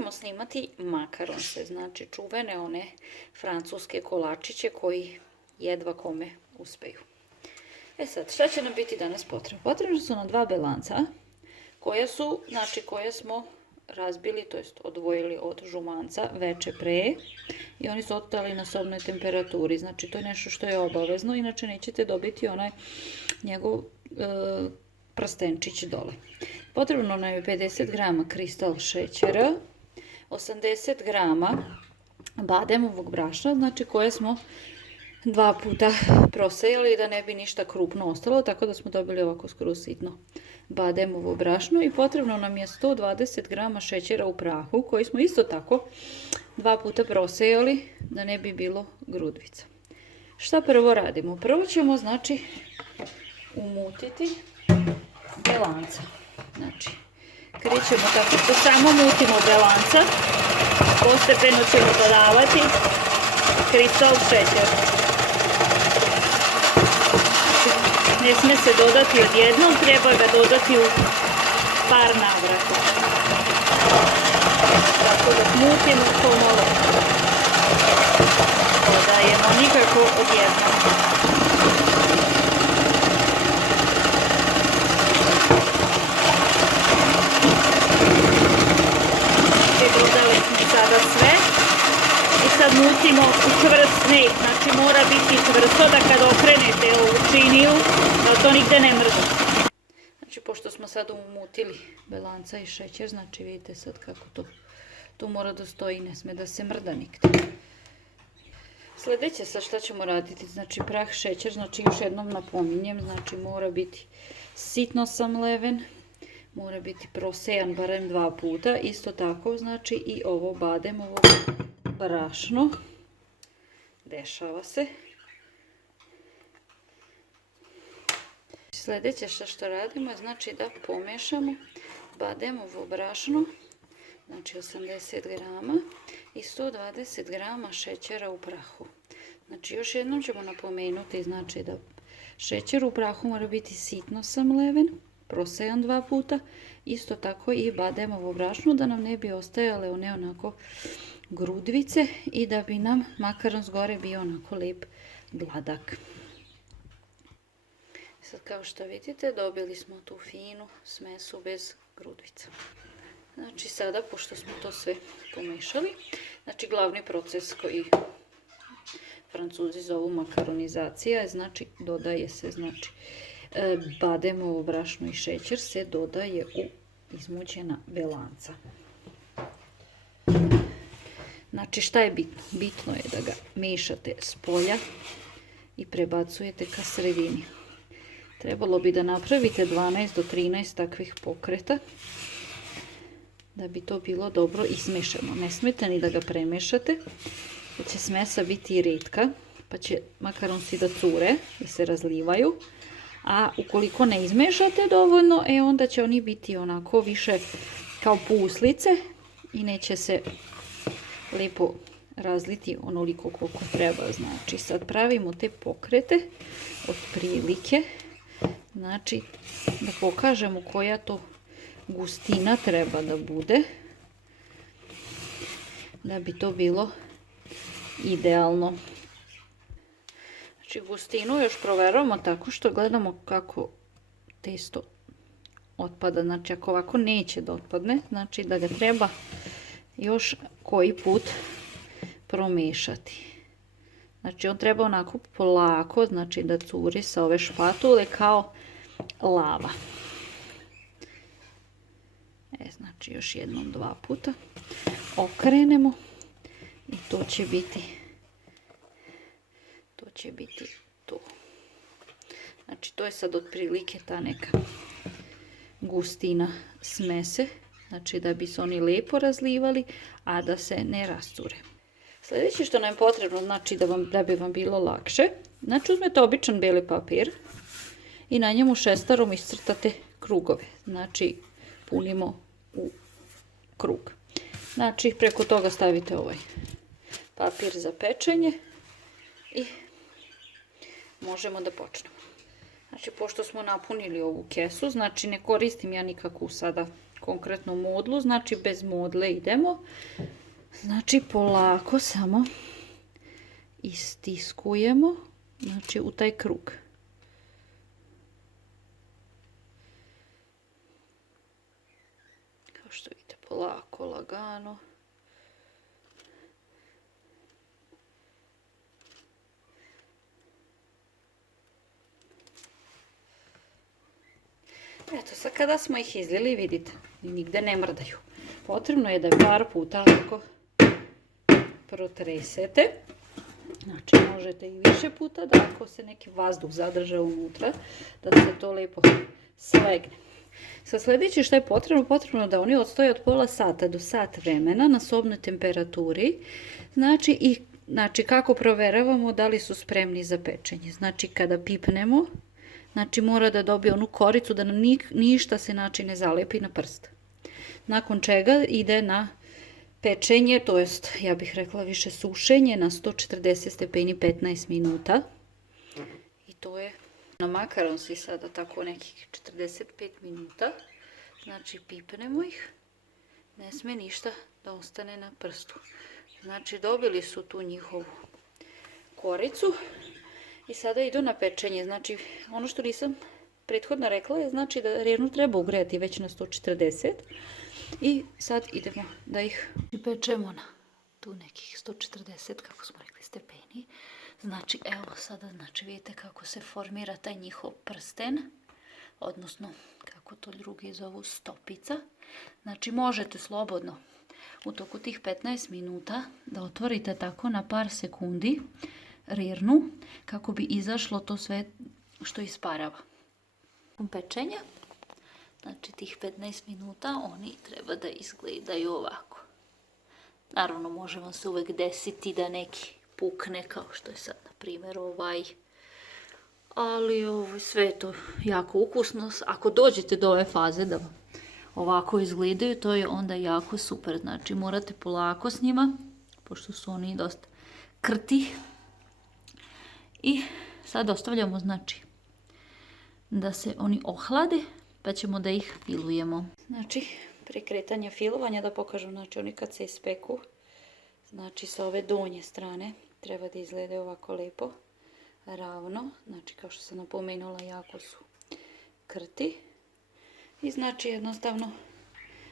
ćemo snimati makaronse, znači čuvene one francuske kolačiće koji jedva kome uspeju. Sad, šta će nam biti danas potrebno? Potrebno su nam 2 belanca koje smo razbili, to jest odvojili od žumanca veče pre i oni su ostali na sobnoj temperaturi. Znači to je nešto što je obavezno, inače nećete dobiti onaj njegov prstenčić dole. Potrebno nam je 50 g kristal šećera, 80 g bademovog brašna, znači koje smo 2 puta prosejali da ne bi ništa krupno ostalo, tako da smo dobili ovako skoro sitno bademovo brašno i potrebno nam je 120 g šećera u prahu koji smo isto tako 2 puta prosejali da ne bi bilo grudvica. Šta prvo radimo? Prvo ćemo znači umutiti belanca. Znači, krećemo tako što samo mutimo belanca, postepeno ćemo dodavati kristal šećer. Ne sme se dodati odjednom, treba ga dodati u par navrata. Tako da mutimo pomalo. Dodajemo nikako odjednom. Dodali smo sada sve. I sad mutimo u čvrst sneg, znači mora biti čvrsto da kad okrenete ovu činiju, da to nigde ne mrzi. Znači pošto smo sad umutili belanca i šećer, znači vidite sad kako to mora da stoji, ne sme da se mrda nigde. Sljedeće sad šta ćemo raditi, znači prah, šećer, znači još jednom napominjem, znači mora biti sitno samleven, mora biti prosejan barem 2 puta, isto tako znači i ovo bademovo brašno, dešava se. Sljedeće što radimo je znači da pomešamo bademovo brašno, znači 80 g i 120 g šećera u prahu. Znači još jednom ćemo napomenuti znači da šećer u prahu mora biti sitno samleven, prosejan 2 puta, isto tako i bademovo brašno da nam ne bi ostajale one onako grudvice i da bi nam makaron zgore bio onako lijep gladak. Sad kao što vidite dobili smo tu finu smesu bez grudvica. Znači sada pošto smo to sve pomešali, znači glavni proces koji Francuzi zovu makaronizacija, znači dodaje se znači bademovo brašno i šećer se dodaje u izmućena belanca. Znači šta je bitno? Bitno je da ga mešate s polja i prebacujete ka sredini. Trebalo bi da napravite 12 do 13 takvih pokreta da bi to bilo dobro izmešano. Ne smete ni da ga premešate, da će smesa biti retka, pa će makaronci da cure, da se razlivaju. A ukoliko ne izmešate dovoljno, onda će oni biti onako više kao puslice i neće se lijepo razliti onoliko koliko treba. Znači sad pravimo te pokrete otprilike, znači da pokažemo koja to gustina treba da bude da bi to bilo idealno. Znači gustinu još proveravamo tako što gledamo kako testo otpada. Znači ako ovako neće da otpadne, znači da ga treba još koji put promešati. Znači on treba onako polako, znači da curi sa ove špatule kao lava. Znači još jednom 2 puta okrenemo i to će biti to. Znači to je sad otprilike ta neka gustina smese, znači da bi se oni lijepo razlivali, a da se ne rascure. Sljedeće što nam je potrebno, znači da bi vam bilo lakše, znači uzmete običan beli papir i na njemu šestarom iscrtate krugove, znači punimo u krug. Znači preko toga stavite ovaj papir za pečenje i možemo da počnemo. Znači pošto smo napunili ovu kesu, znači ne koristim ja nikakvu sada konkretno modlu, znači bez modle idemo. Znači polako samo istiskujemo, znači u taj krug. Kao što vidite, polako, lagano. Eto, sad kada smo ih izlili, vidite, nigde ne mrdaju. Potrebno je da par puta ovako protresete. Znači, možete i više puta, da ako se neki vazduh zadrža unutra, da se to lijepo slegne. Sad sljedeće što je potrebno, potrebno da oni odstoje od pola sata do sat vremena na sobnoj temperaturi. Znači, kako proveravamo da li su spremni za pečenje? Znači, kada pipnemo, znači mora da dobije onu koricu da nam ništa se ne zalepi na prst. Nakon čega ide na pečenje, to jest, ja bih rekla više sušenje, na 140 stepeni 15 minuta. I to je na makaronsi sada tako nekih 45 minuta. Znači pipnemo ih, ne sme ništa da ostane na prstu. Znači dobili su tu njihovu koricu i sada idu na pečenje. Znači ono što nisam prethodno rekla je znači da rernu treba ugrejati već na 140. I sad idemo da ih pečemo na tu nekih 140, kako smo rekli, stepeni. Znači, evo sada, znači vidite kako se formira taj njihov prsten, odnosno kako to drugi zovu stopica. Znači, možete slobodno u toku tih 15 minuta da otvorite tako na par sekundi rirnu kako bi izašlo to sve što isparava. Pečenja. Znači tih 15 minuta oni treba da izgledaju ovako. Naravno može vam se uvek desiti da neki pukne kao što je sad na primjer ovaj. Ali sve je to jako ukusno. Ako dođete do ove faze da vam ovako izgledaju, to je onda jako super. Znači morate polako s njima, pošto su oni dosta krti. I sad ostavljamo znači da se oni ohlade. Pa ćemo da ih filujemo. Znači, pri kretanju filovanja da pokažem, znači oni kad se ispeku, znači sa ove donje strane treba da izgledaju ovako lijepo, ravno, znači kao što sam napomenula jako su krti. I znači jednostavno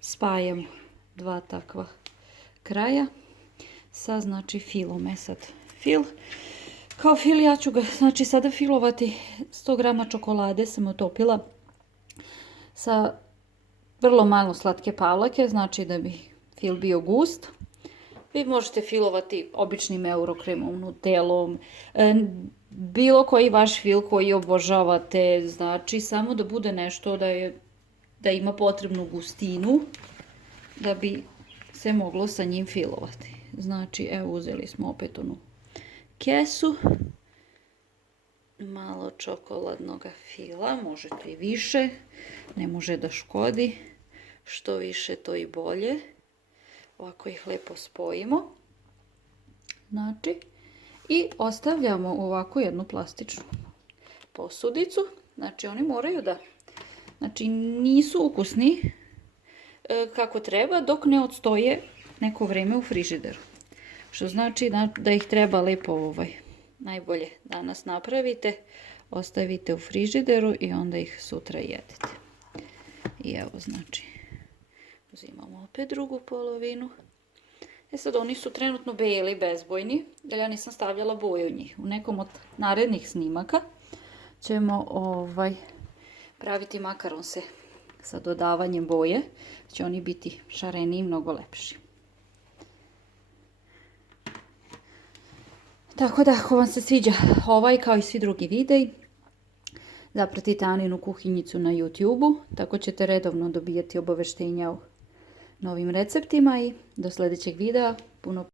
spajamo dva takva kraja sa znači filom. Sad fil, kao fil ja ću ga znači sada filovati 100 grama čokolade sam otopila sa vrlo malo slatke pavlake, znači da bi fil bio gust. Vi možete filovati običnim eurokremom, nutelom, bilo koji vaš fil koji obožavate, znači samo da bude nešto da ima potrebnu gustinu da bi se moglo sa njim filovati. Znači, evo uzeli smo opet onu kesu, malo čokoladnog fila, možete i više, ne može da škodi, što više to i bolje. Ovako ih lijepo spojimo, znači, i ostavljamo ovako jednu plastičnu posudicu, znači oni moraju da, znači nisu ukusni kako treba dok ne odstoje neko vrijeme u frižideru, što znači da ih treba lijepo najbolje danas napravite, ostavite u frižideru i onda ih sutra jedete. I evo znači, uzimamo opet drugu polovinu. Sad oni su trenutno bijeli, bezbojni, jer ja nisam stavljala boju u njih. U nekom od narednih snimaka ćemo praviti makaronse sa dodavanjem boje. Će oni biti šareniji i mnogo lepši. Tako da, ako vam se sviđa ovaj kao i svi drugi videi, zapratite Aninu kuhinjicu na YouTube-u, tako ćete redovno dobijati obaveštenja o novim receptima i do sljedećeg videa. Puno